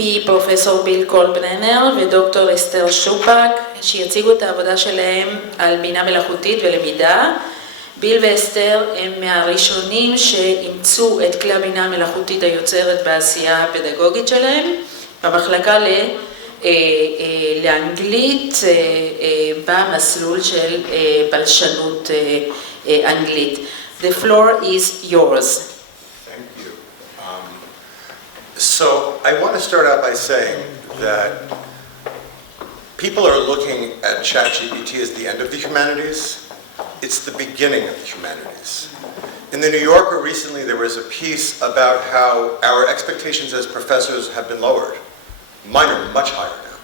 מפי פרופסור קולברנר ודוקטור אסתר שופק, שיציגו את העבודה שלהם על בינה מלאכותית ולמידה. ביל ואסתר הם מהראשונים שאימצו את כלי הבינה המלאכותית היוצרת בעשייה הפדגוגית שלהם, במחלקה לאנגלית במסלול של בלשנות אנגלית. The floor is yours. Thank you. So I want to start out by saying that people are looking at ChatGPT as the end of the humanities. It's the beginning of the humanities. In the New Yorker recently there was a piece about how our expectations as professors have been lowered. Mine are much higher now.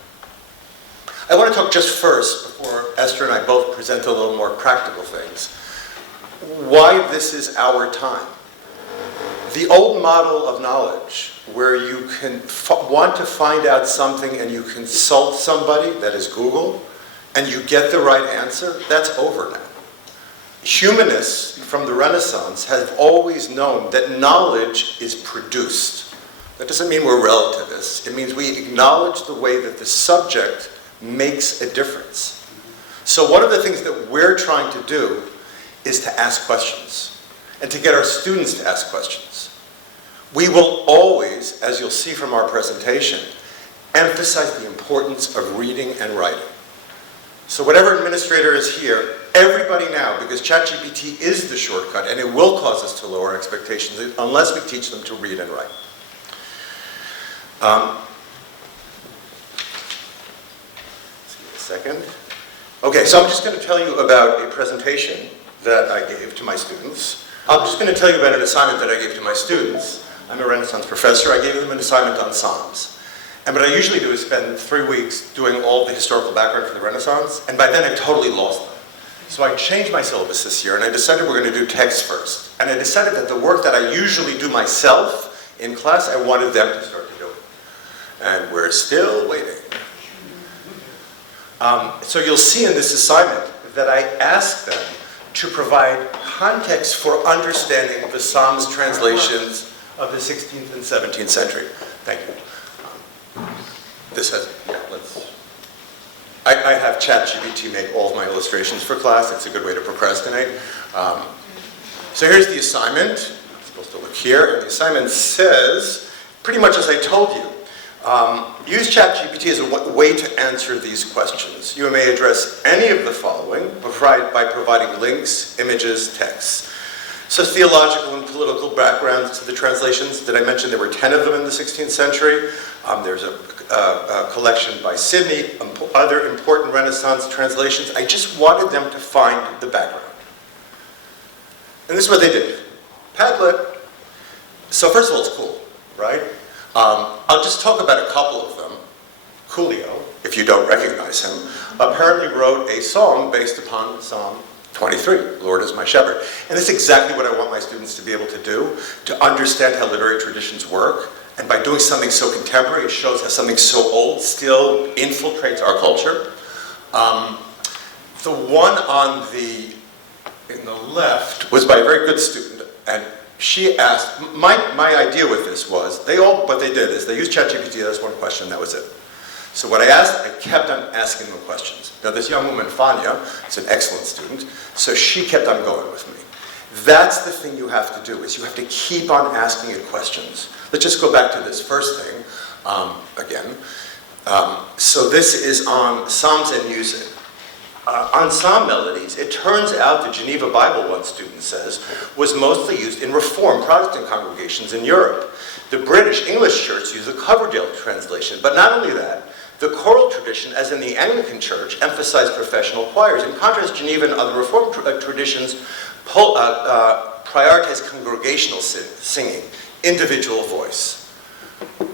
I want to talk just first, before Esther and I both present a little more practical things, why this is our time. The old model of knowledge, where you can want to find out something and you consult somebody, that is Google, and you get the right answer, that's over now. Humanists from the Renaissance have always known that knowledge is produced. That doesn't mean we're relativists. It means we acknowledge the way that the subject makes a difference. So one of the things that we're trying to do is to ask questions and to get our students to ask questions. We will always, as you'll see from our presentation, emphasize the importance of reading and writing. So whatever administrator is here, everybody now, because ChatGPT is the shortcut and it will cause us to lower expectations unless we teach them to read and write. Second. Okay, so I'm just going to tell you about a presentation that I gave to my students. I'm just going to tell you about an assignment that I gave to my students. I'm a Renaissance professor. I gave them an assignment on Psalms. And what I usually do is spend 3 weeks doing all the historical background for the Renaissance, and by then I've totally lost them. So I changed my syllabus this year, and I decided we're going to do text first. And I decided that the work that I usually do myself in class, I wanted them to start to do it. And we're still waiting. So you'll see in this assignment that I asked them to provide context for understanding the Psalms translations of the 16th and 17th century. Thank you. This has, I have ChatGPT make all of my illustrations for class. It's a good way to procrastinate. So here's the assignment. I'm supposed to look here, and the assignment says, pretty much as I told you, use ChatGPT as a way to answer these questions. You may address any of the following by providing links, images, texts. So theological and political backgrounds to the translations. Did I mention there were 10 of them in the 16th century? There's a collection by Sydney, other important Renaissance translations. I just wanted them to find the background. And this is what they did. Padlet. So first of all, it's cool, right? I'll just talk about a couple of them. Coolio, if you don't recognize him, apparently wrote a song based upon Psalm 23, Lord is my shepherd. And that's exactly what I want my students to be able to do, to understand how literary traditions work. And by doing something so contemporary, it shows how something so old still infiltrates our culture. The one in the left was by a very good student, and she asked, my idea with this was, what they did is they used ChatGPT, that's one question, that was it. So what I asked, I kept on asking them questions. Now this young woman, Fania, is an excellent student, so she kept on going with me. That's the thing you have to do, is you have to keep on asking it questions. Let's just go back to this first thing again. So this is on Psalms and music. On psalm melodies, it turns out the Geneva Bible, one student says, was mostly used in Reformed Protestant congregations in Europe. The British English church used the Coverdale translation, but not only that, the choral tradition, as in the Anglican Church, emphasized professional choirs. In contrast, Geneva and other Reformed traditions prioritize congregational singing, individual voice.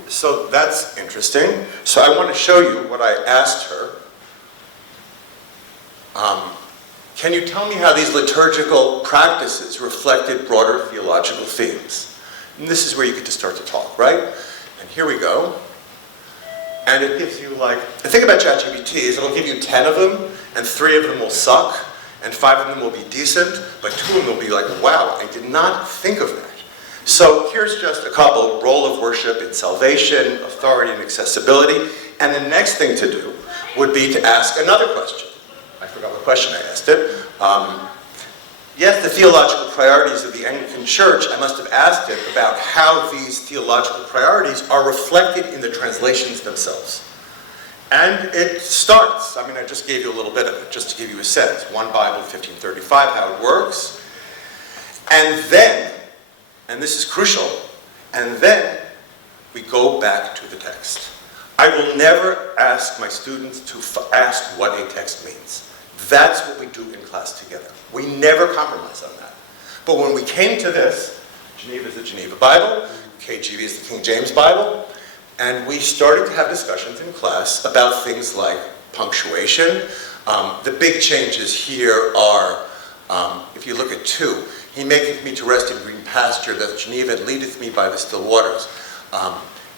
So that's interesting. So I want to show you what I asked her. Can you tell me how these liturgical practices reflected broader theological themes? And this is where you get to start to talk, right? And here we go. And it gives you the thing about ChatGPT is it'll give you 10 of them, and 3 of them will suck, and 5 of them will be decent, but 2 of them will be like, wow, I did not think of that. So here's just a couple: role of worship in salvation, authority and accessibility. And the next thing to do would be to ask another question. I forgot what question I asked it. Yes, the theological priorities of the Anglican Church, I must have asked it about how these theological priorities are reflected in the translations themselves. And it starts, I mean, I just gave you a little bit of it, just to give you a sense. One Bible, 1535, how it works. And then, and this is crucial, and then we go back to the text. I will never ask my students to ask what a text means. That's what we do in class together. We never compromise on that. But when we came to this, Geneva is the Geneva Bible, KJV is the King James Bible, and we started to have discussions in class about things like punctuation. The big changes here are, if you look at 2, he maketh me to rest in green pasture, that Geneva leadeth me by the still waters.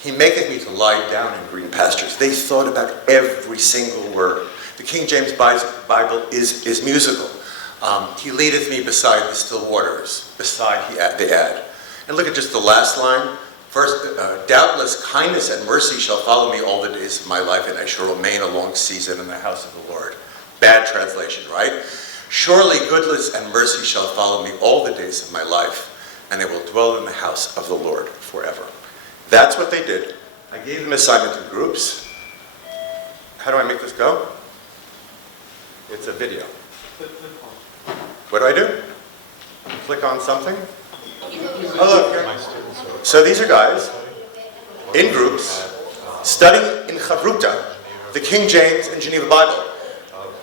He maketh me to lie down in green pastures. They thought about every single word. The King James Bible is musical. He leadeth me beside the still waters, beside the add. And look at just the last line. First, doubtless kindness and mercy shall follow me all the days of my life, and I shall remain a long season in the house of the Lord. Bad translation, right? Surely goodness and mercy shall follow me all the days of my life, and I will dwell in the house of the Lord forever. That's what they did. I gave them assignment in groups. How do I make this go? It's a video. What do I do? Click on something? Oh, look here. So these are guys in groups studying in Chavruta, the King James and Geneva Bible.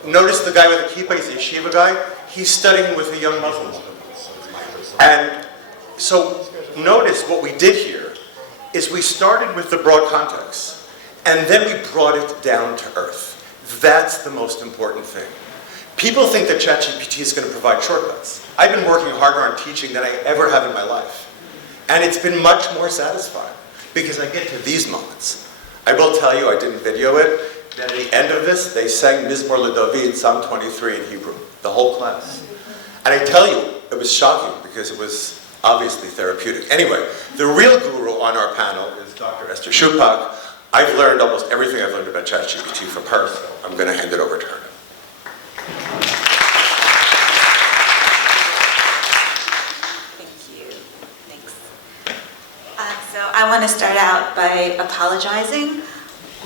Notice the guy with the kippah, he's a yeshiva guy. He's studying with a young Muslim. And so notice what we did here is we started with the broad context, and then we brought it down to earth. That's the most important thing. People think that ChatGPT is going to provide shortcuts. I've been working harder on teaching than I ever have in my life. And it's been much more satisfying because I get to these moments. I will tell you, I didn't video it, that at the end of this, they sang Mizmor LeDavid, Psalm 23 in Hebrew, the whole class. And I tell you, it was shocking because it was obviously therapeutic. Anyway, the real guru on our panel is Dr. Esther Shupak. I've learned almost everything I've learned about ChatGPT from her, so I'm going to hand it over to her. Thank you. Thanks. So I want to start out by apologizing,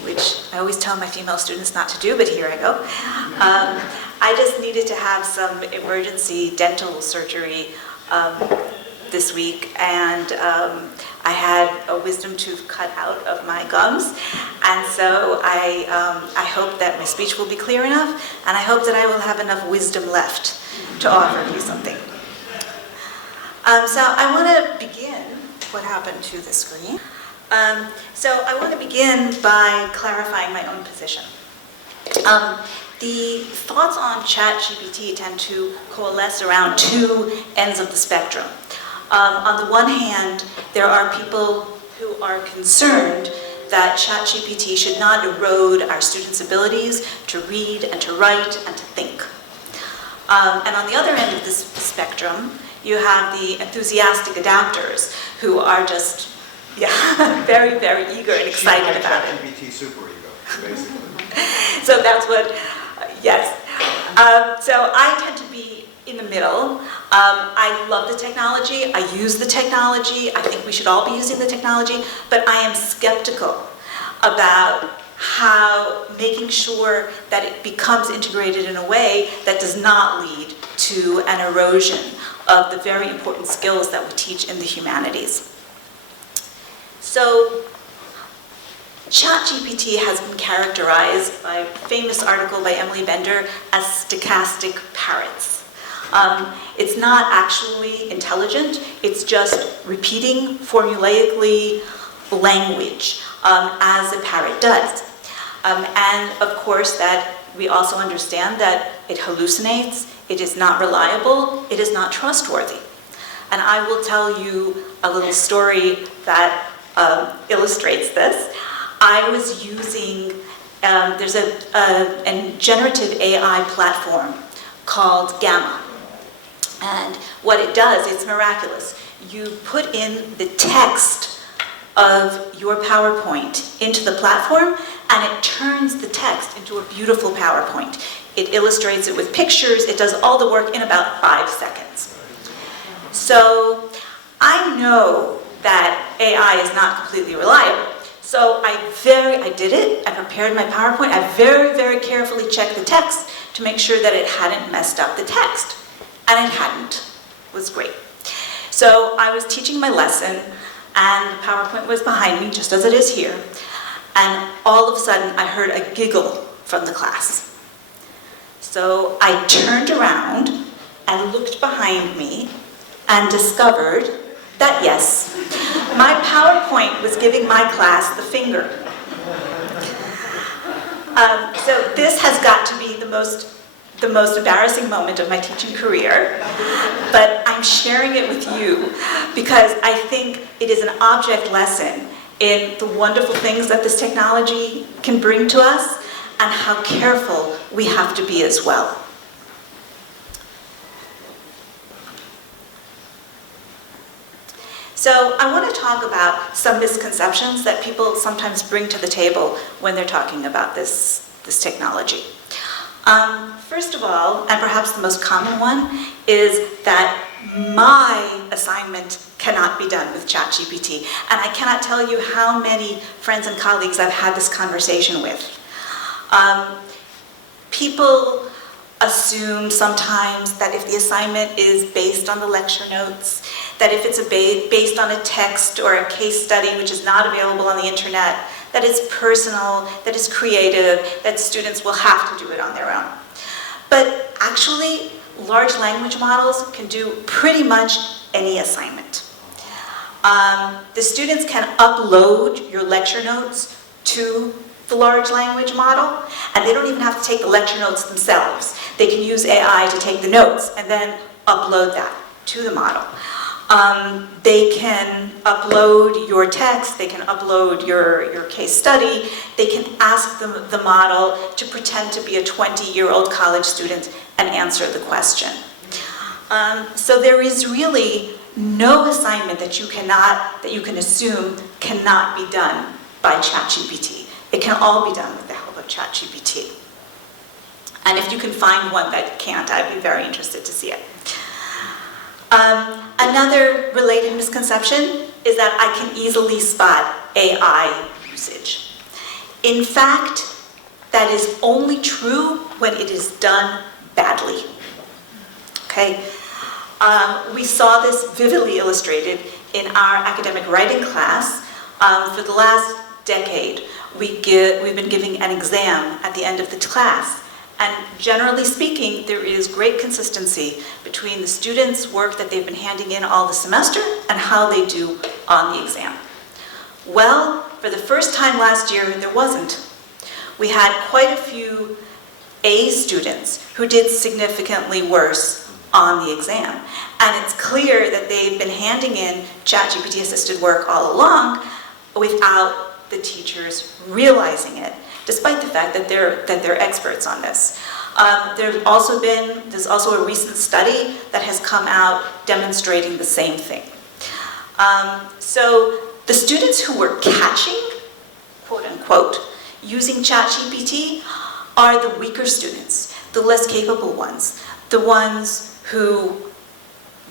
which I always tell my female students not to do, but here I go. I just needed to have some emergency dental surgery this week, and I had a wisdom tooth cut out of my gums, and so I hope that my speech will be clear enough, and I hope that I will have enough wisdom left to offer you something. So I want to begin. What happened to the screen? So I want to begin by clarifying my own position. The thoughts on ChatGPT tend to coalesce around 2 ends of the spectrum. On the one hand, there are people who are concerned that ChatGPT should not erode our students' abilities to read and to write and to think. And on the other end of this spectrum, you have the enthusiastic adapters who are just, very, very eager and excited about it. ChatGPT superego, basically. So that's what, yes. So I tend to be in the middle. I love the technology. I use the technology. I think we should all be using the technology. But I am skeptical about how making sure that it becomes integrated in a way that does not lead to an erosion of the very important skills that we teach in the humanities. So ChatGPT has been characterized by a famous article by Emily Bender as stochastic parrots. It's not actually intelligent, it's just repeating formulaically language as a parrot does. And of course that we also understand that it hallucinates, it is not reliable, it is not trustworthy. And I will tell you a little story that illustrates this. I was using, there's a generative AI platform called Gamma. And what it does, it's miraculous. You put in the text of your PowerPoint into the platform, and it turns the text into a beautiful PowerPoint. It illustrates it with pictures. It does all the work in about 5 seconds. So I know that AI is not completely reliable. So I did it. I prepared my PowerPoint. I very, very carefully checked the text to make sure that it hadn't messed up the text. And it hadn't. It was great. So I was teaching my lesson, and the PowerPoint was behind me, just as it is here. And all of a sudden, I heard a giggle from the class. So I turned around and looked behind me and discovered that, yes, my PowerPoint was giving my class the finger. So this has got to be the most embarrassing moment of my teaching career, but I'm sharing it with you because I think it is an object lesson in the wonderful things that this technology can bring to us and how careful we have to be as well. So I want to talk about some misconceptions that people sometimes bring to the table when they're talking about this technology. First of all, and perhaps the most common one, is that my assignment cannot be done with ChatGPT. And I cannot tell you how many friends and colleagues I've had this conversation with. People assume sometimes that if the assignment is based on the lecture notes, that if it's based on a text or a case study which is not available on the internet, that it's personal, that it's creative, that students will have to do it on their own. But actually, large language models can do pretty much any assignment. The students can upload your lecture notes to the large language model, and they don't even have to take the lecture notes themselves. They can use AI to take the notes and then upload that to the model. They can upload your text, they can upload your case study, they can ask the model to pretend to be a 20-year-old college student and answer the question. So there is really no assignment that you can assume cannot be done by ChatGPT. It can all be done with the help of ChatGPT. And if you can find one that can't, I'd be very interested to see it. Another related misconception is that I can easily spot AI usage. In fact, that is only true when it is done badly. Okay? We saw this vividly illustrated in our academic writing class. For the last decade, we've been giving an exam at the end of the class. And generally speaking, there is great consistency between the students' work that they've been handing in all the semester and how they do on the exam. Well, for the first time last year, there wasn't. We had quite a few A students who did significantly worse on the exam. And it's clear that they've been handing in ChatGPT-assisted work all along without the teachers realizing it, despite the fact that they're experts on this. There's also a recent study that has come out demonstrating the same thing. So the students who were catching, quote unquote, using ChatGPT are the weaker students, the less capable ones, the ones who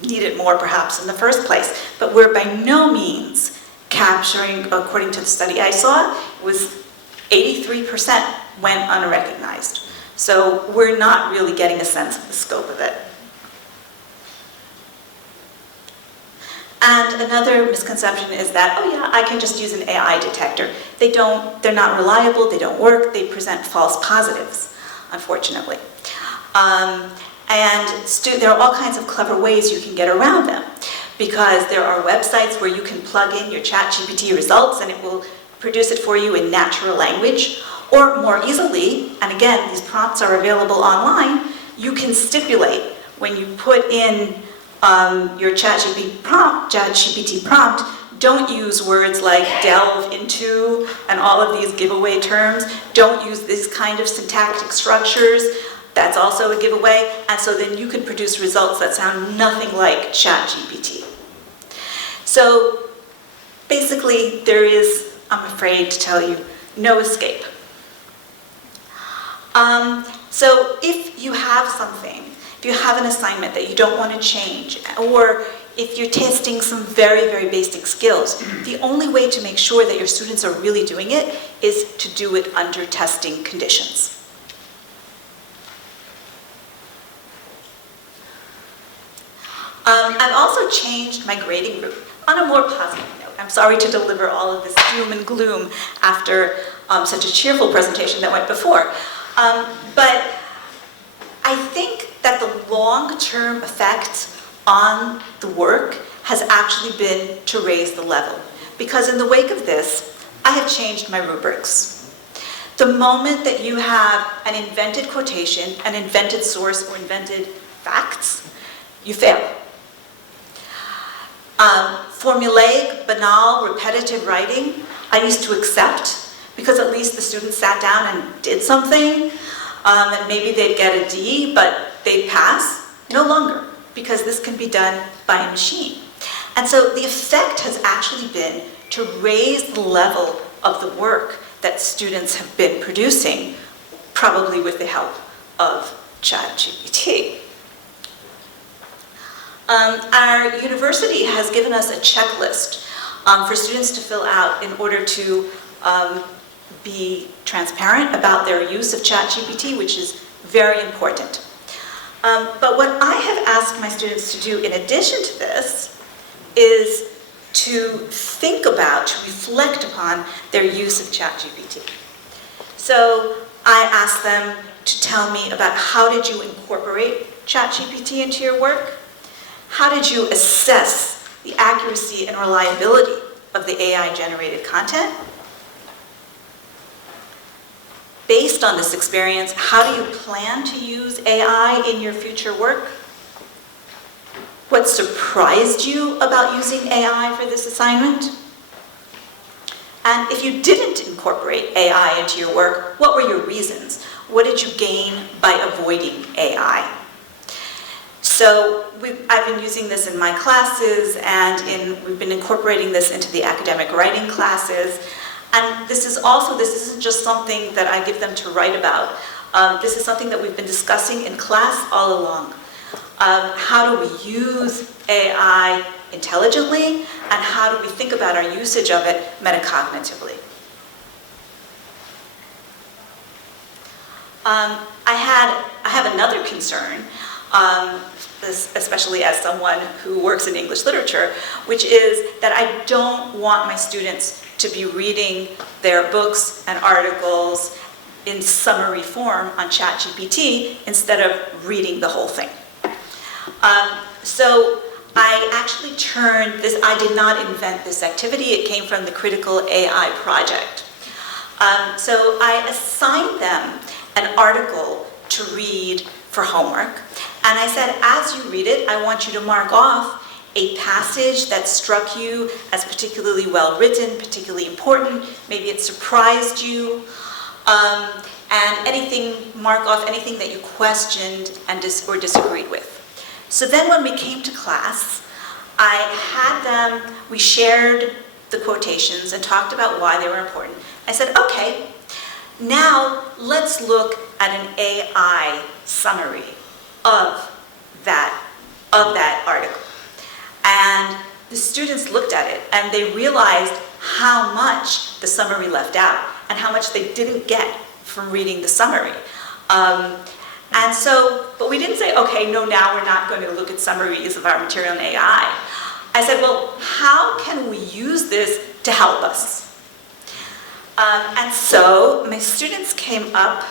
need it more perhaps in the first place, but we're by no means capturing, according to the study I saw, was 83% went unrecognized. So we're not really getting a sense of the scope of it. And another misconception is that, oh yeah, I can just use an AI detector. They're not reliable, they don't work, they present false positives, unfortunately. And there are all kinds of clever ways you can get around them, because there are websites where you can plug in your ChatGPT results and it will produce it for you in natural language, or more easily, and again, these prompts are available online, you can stipulate when you put in your ChatGPT prompt, don't use words like delve into and all of these giveaway terms. Don't use this kind of syntactic structures. That's also a giveaway. And so then you can produce results that sound nothing like ChatGPT. So basically, there is, I'm afraid to tell you, no escape. So if you have something, if you have an assignment that you don't want to change, or if you're testing some very, very basic skills, the only way to make sure that your students are really doing it is to do it under testing conditions. I've also changed my grading group on a more positive note. I'm sorry to deliver all of this doom and gloom after such a cheerful presentation that went before. But I think that the long-term effect on the work has actually been to raise the level. Because in the wake of this, I have changed my rubrics. The moment that you have an invented quotation, an invented source, or invented facts, you fail. Formulaic, banal, repetitive writing, I used to accept, because at least the students sat down and did something, and maybe they'd get a D, but they'd pass. No longer, because this can be done by a machine. And so the effect has actually been to raise the level of the work that students have been producing, probably with the help of ChatGPT. Our university has given us a checklist for students to fill out in order to be transparent about their use of ChatGPT, which is very important. But what I have asked my students to do in addition to this is to think about, to reflect upon their use of ChatGPT. So I asked them to tell me about how did you incorporate ChatGPT into your work? How did you assess the accuracy and reliability of the AI-generated content? Based on this experience, how do you plan to use AI in your future work? What surprised you about using AI for this assignment? And if you didn't incorporate AI into your work, what were your reasons? What did you gain by avoiding AI? So I've been using this in my classes, and we've been incorporating this into the academic writing classes. And this isn't just something that I give them to write about. This is something that we've been discussing in class all along. How do we use AI intelligently, and how do we think about our usage of it metacognitively? I have another concern, especially as someone who works in English literature, which is that I don't want my students to be reading their books and articles in summary form on ChatGPT instead of reading the whole thing. So I actually I did not invent this activity, it came from the Critical AI project. So I assigned them an article to read for homework, and I said, as you read it, I want you to mark off a passage that struck you as particularly well written, particularly important, maybe it surprised you, and mark off anything that you questioned or disagreed with. So then when we came to class, we shared the quotations and talked about why they were important. I said, okay, now let's look at an AI summary of that article. And the students looked at it and they realized how much the summary left out and how much they didn't get from reading the summary. But we didn't say, okay, no, now we're not going to look at summaries of our material in AI. I said, well, how can we use this to help us? And so my students came up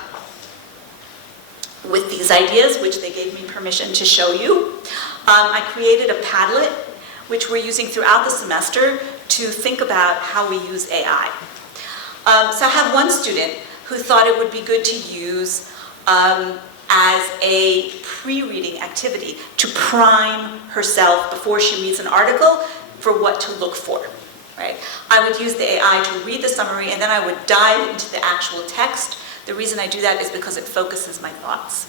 with these ideas, which they gave me permission to show you. I created a Padlet, which we're using throughout the semester to think about how we use AI. So I have one student who thought it would be good to use as a pre-reading activity to prime herself before she reads an article for what to look for. Right? I would use the AI to read the summary, and then I would dive into the actual text. The reason I do that is because it focuses my thoughts.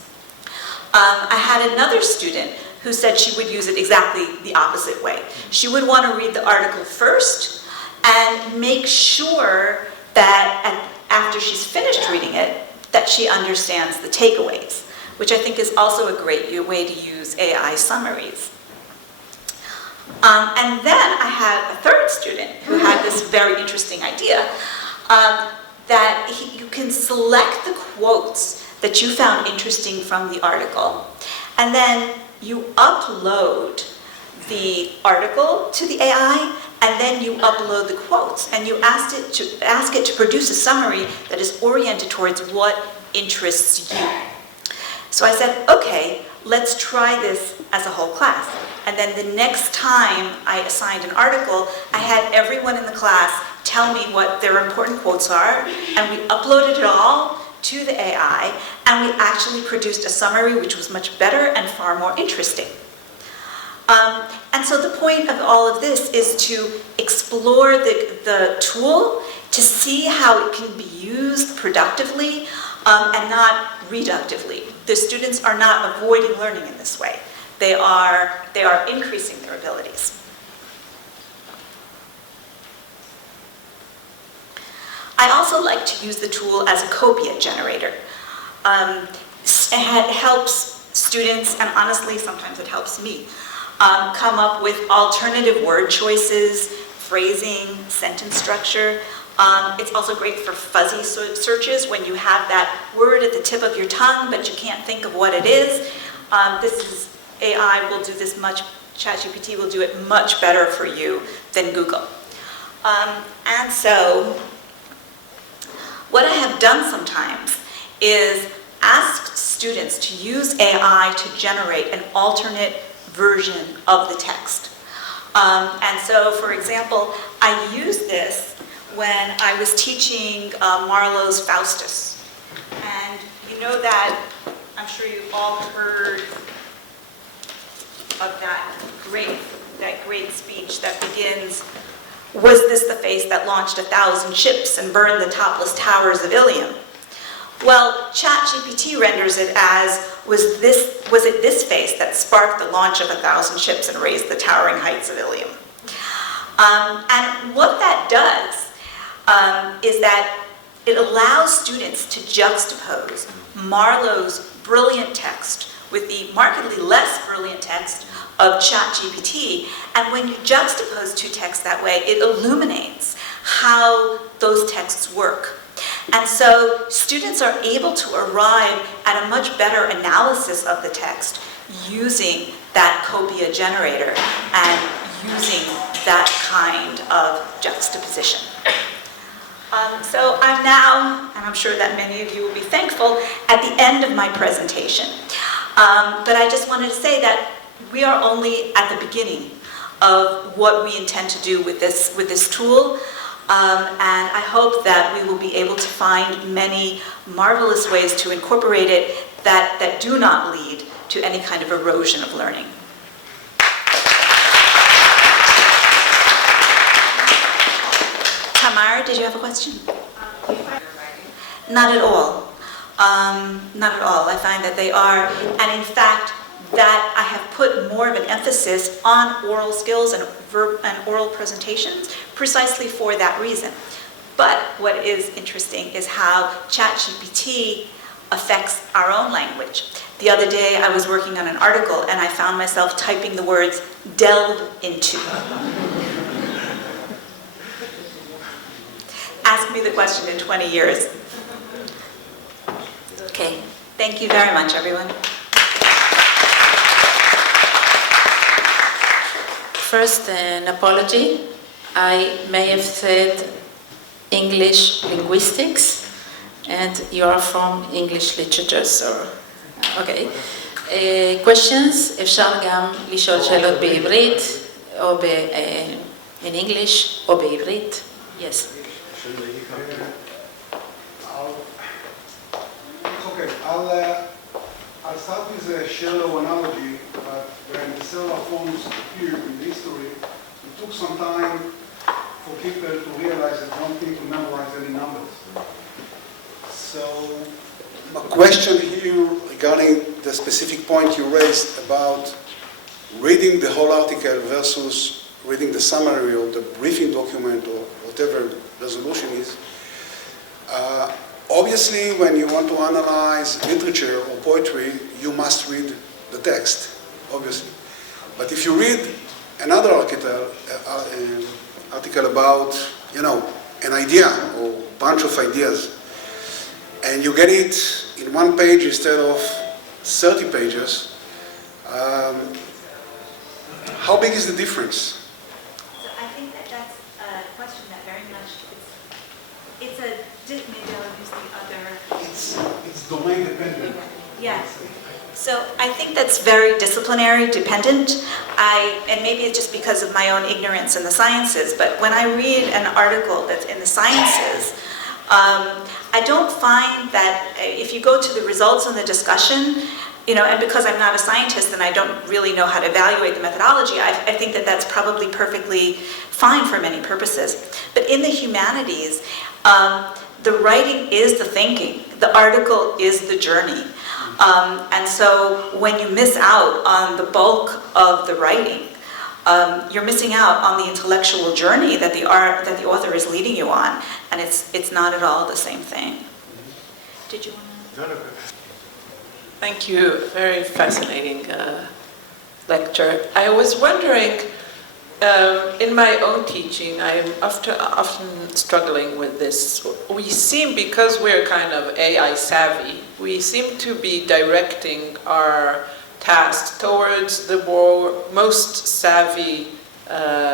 I had another student who said she would use it exactly the opposite way. She would want to read the article first and make sure that after she's finished reading it, that she understands the takeaways, which I think is also a great way to use AI summaries. And then I had a third student who had this very interesting idea that you can select the quotes that you found interesting from the article, and then you upload the article to the AI, and then you upload the quotes, and you ask it to produce a summary that is oriented towards what interests you. So I said, okay, let's try this as a whole class. And then the next time I assigned an article, I had everyone in the class tell me what their important quotes are, and we uploaded it all to the AI, and we actually produced a summary which was much better and far more interesting. And so the point of all of this is to explore the tool to see how it can be used productively and not reductively. The students are not avoiding learning in this way. They are increasing their abilities. I also like to use the tool as a copia generator. It helps students, and honestly, sometimes it helps me, come up with alternative word choices, phrasing, sentence structure. It's also great for fuzzy searches when you have that word at the tip of your tongue, but you can't think of what it is. AI will do this ChatGPT will do it much better for you than Google. And so, what I have done sometimes is asked students to use AI to generate an alternate version of the text. And so, for example, I used this when I was teaching Marlowe's Faustus. And you know that, I'm sure you've all heard of that great speech that begins, "Was this the face that launched 1,000 ships and burned the topless towers of Ilium?" Well, ChatGPT renders it as, was it this face that sparked the launch of 1,000 ships and raised the towering heights of Ilium? And what that does is that it allows students to juxtapose Marlowe's brilliant text with the markedly less brilliant text of ChatGPT. And when you juxtapose two texts that way, it illuminates how those texts work. And so students are able to arrive at a much better analysis of the text using that copia generator and using that kind of juxtaposition. So I'm now, and I'm sure that many of you will be thankful, at the end of my presentation. But I just wanted to say that we are only at the beginning of what we intend to do with this tool. And I hope that we will be able to find many marvelous ways to incorporate it that do not lead to any kind of erosion of learning. Tamara, did you have a question? Not at all. Not at all. I find that they are, and in fact, that I have put more of an emphasis on oral skills and oral presentations precisely for that reason. But what is interesting is how ChatGPT affects our own language. The other day I was working on an article and I found myself typing the words delve into. Ask me the question in 20 years. Okay, thank you very much, everyone. First, an apology. I may have said English linguistics, and you are from English literature, so, okay. questions, אפשר גם לשאול שאלות בעברית, או in English, או בעברית. Yes. Okay, I'll start with a shallow analogy, but when the cellular phones appeared in history, it took some time for people to realize that don't need to memorize any numbers. So, a question here regarding the specific point you raised about reading the whole article versus reading the summary or the briefing document or whatever resolution is. Obviously, when you want to analyze literature or poetry, you must read the text, obviously. But if you read another article about, you know, an idea or bunch of ideas, and you get it in one page instead of 30 pages, how big is the difference? So I think that that's a question that very much, it's a, maybe I'll use the other. It's domain dependent. Yeah. So I think that's very disciplinary dependent. And maybe it's just because of my own ignorance in the sciences, but when I read an article that's in the sciences, I don't find that if you go to the results in the discussion, you know, and because I'm not a scientist and I don't really know how to evaluate the methodology, I think that that's probably perfectly fine for many purposes. But in the humanities, the writing is the thinking, the article is the journey. And so when you miss out on the bulk of the writing, you're missing out on the intellectual journey that the author is leading you on, and it's not at all the same thing. Did you want to? Thank you. Very fascinating lecture. I was wondering, in my own teaching, I'm often struggling with this. We seem, because we're kind of AI savvy, we seem to be directing our tasks towards the most savvy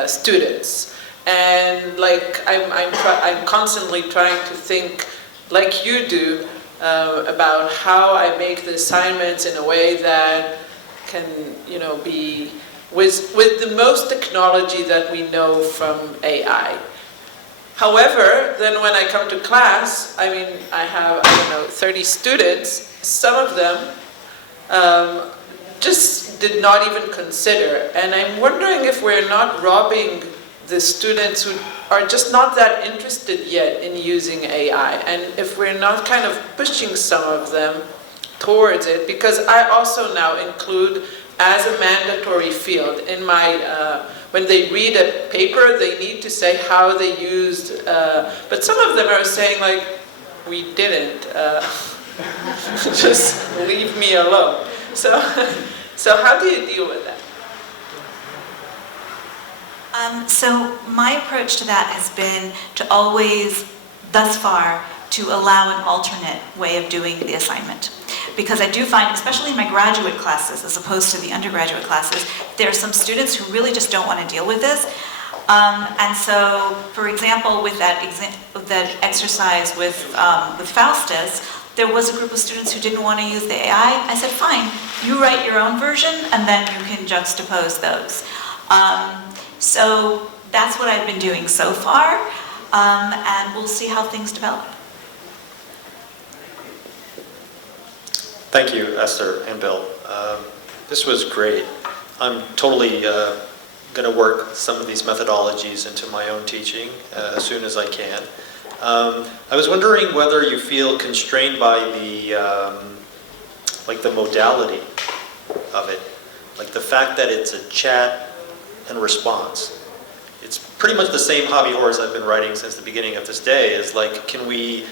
students. And like I'm constantly trying to think, like you do, about how I make the assignments in a way that can, you know, be with the most technology that we know from AI. However, then when I come to class, I mean, I have, 30 students. Some of them just did not even consider. And I'm wondering if we're not robbing the students who are just not that interested yet in using AI, and if we're not kind of pushing some of them towards it, because I also now include as a mandatory field in my, when they read a paper, they need to say how they used, but some of them are saying like, we didn't, just leave me alone. So how do you deal with that? So my approach to that has been to always, thus far, to allow an alternate way of doing the assignment. Because I do find, especially in my graduate classes, as opposed to the undergraduate classes, there are some students who really just don't want to deal with this. And so, for example, with that exercise with Faustus, there was a group of students who didn't want to use the AI. I said, fine, you write your own version, and then you can juxtapose those. So that's what I've been doing so far, and we'll see how things develop. Thank you, Esther and Bill. This was great. I'm totally going to work some of these methodologies into my own teaching as soon as I can. I was wondering whether you feel constrained by the the modality of it, like the fact that it's a chat and response. It's pretty much the same hobby horse I've been writing since the beginning of this day, is like, can we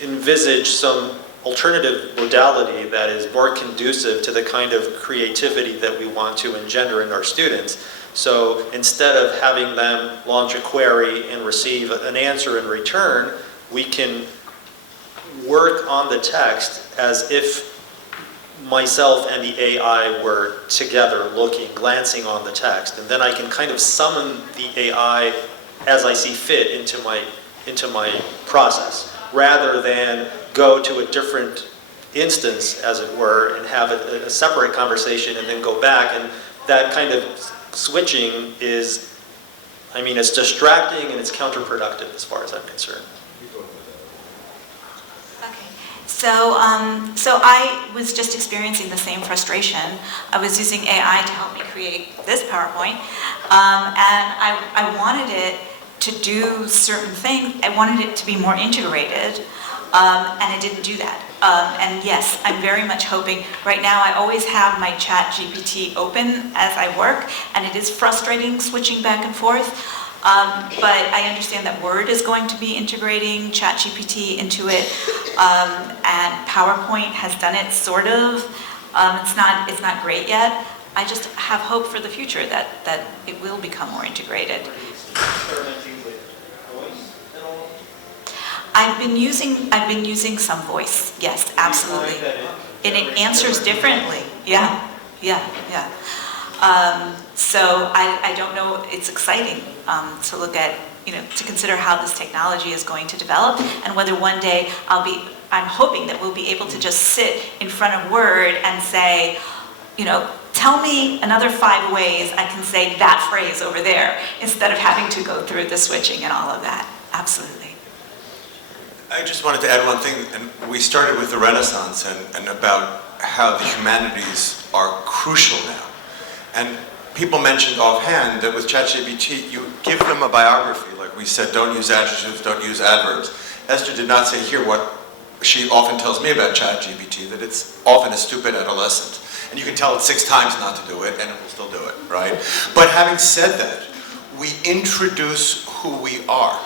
envisage some alternative modality that is more conducive to the kind of creativity that we want to engender in our students? So instead of having them launch a query and receive an answer in return, we can work on the text as if myself and the AI were together glancing on the text, and then I can kind of summon the AI as I see fit into my process, rather than go to a different instance, as it were, and have a separate conversation and then go back. And that kind of switching is, it's distracting and it's counterproductive as far as I'm concerned. So I was just experiencing the same frustration. I was using AI to help me create this PowerPoint, and I wanted it to do certain things. I wanted it to be more integrated, and it didn't do that. And yes, I'm very much hoping, right now I always have my ChatGPT open as I work, and it is frustrating switching back and forth. But I understand that Word is going to be integrating ChatGPT into it, and PowerPoint has done it, sort of. It's not great yet. I just have hope for the future that it will become more integrated. Experimenting with voice at all? I've been using some voice. Yes, absolutely. And it answers differently. Yeah. So I don't know. It's exciting to look at, to consider how this technology is going to develop, and whether one day I'm hoping that we'll be able to just sit in front of Word and say, tell me another 5 ways I can say that phrase over there, instead of having to go through the switching and all of that. Absolutely. I just wanted to add one thing, and we started with the Renaissance and about how the humanities are crucial now. And people mentioned offhand that with ChatGPT, you give them a biography, like we said, don't use adjectives, don't use adverbs. Esther did not say here what she often tells me about ChatGPT, that it's often a stupid adolescent. And you can tell it 6 times not to do it, and it will still do it, right? But having said that, we introduce who we are.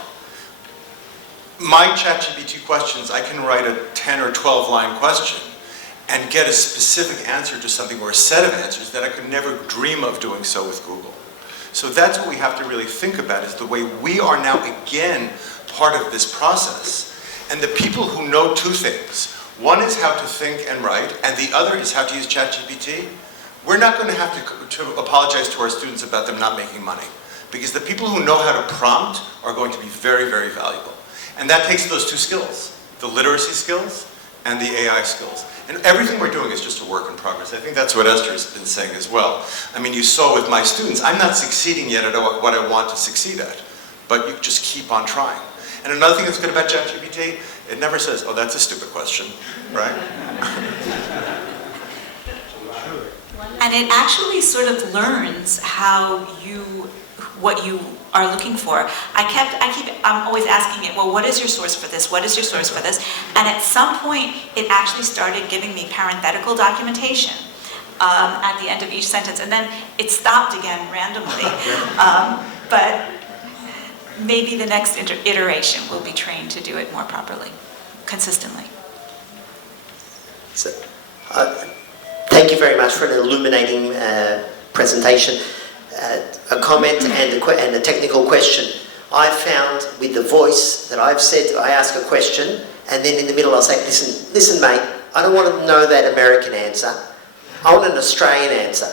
My ChatGPT questions, I can write a 10 or 12 line question and get a specific answer to something, or a set of answers that I could never dream of doing so with Google. So that's what we have to really think about, is the way we are now again part of this process. And the people who know 2 things, one is how to think and write, and the other is how to use ChatGPT, we're not going to have to apologize to our students about them not making money. Because the people who know how to prompt are going to be very, very valuable. And that takes those 2 skills, the literacy skills and the AI skills. And everything we're doing is just a work in progress. I think that's what Esther has been saying as well. I mean, you saw with my students, I'm not succeeding yet at what I want to succeed at, but you just keep on trying. And another thing that's good about ChatGPT, it never says, oh, that's a stupid question, right? And it actually sort of learns what you are looking for. I'm always asking it, well, what is your source for this? What is your source for this? And at some point, it actually started giving me parenthetical documentation at the end of each sentence. And then it stopped again randomly. But maybe the next iteration will be trained to do it more properly, consistently. So, thank you very much for an illuminating presentation. A comment and a technical question. I found with the voice that I've said, I ask a question, and then in the middle I'll say, listen mate, I don't want to know that American answer. I want an Australian answer.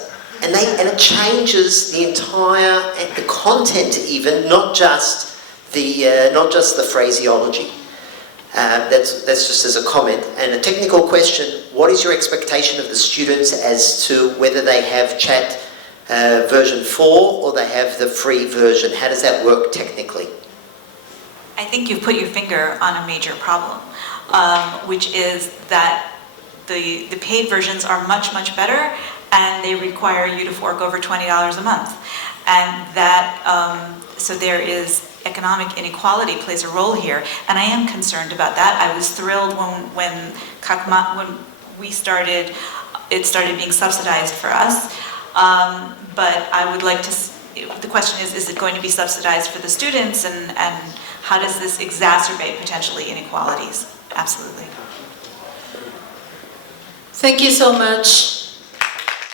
And it changes the entire, the content even, not just the phraseology. That's just as a comment. And a technical question, what is your expectation of the students as to whether they have chat version 4 or they have the free version? How does that work technically? I think you've put your finger on a major problem, which is that the paid versions are much, much better, and they require you to fork over $20 a month. And that, so there is economic inequality plays a role here, and I am concerned about that. I was thrilled when we started, it started being subsidized for us, but I would like to, the question is it going to be subsidized for the students, and how does this exacerbate potentially inequalities? Absolutely. Thank you so much.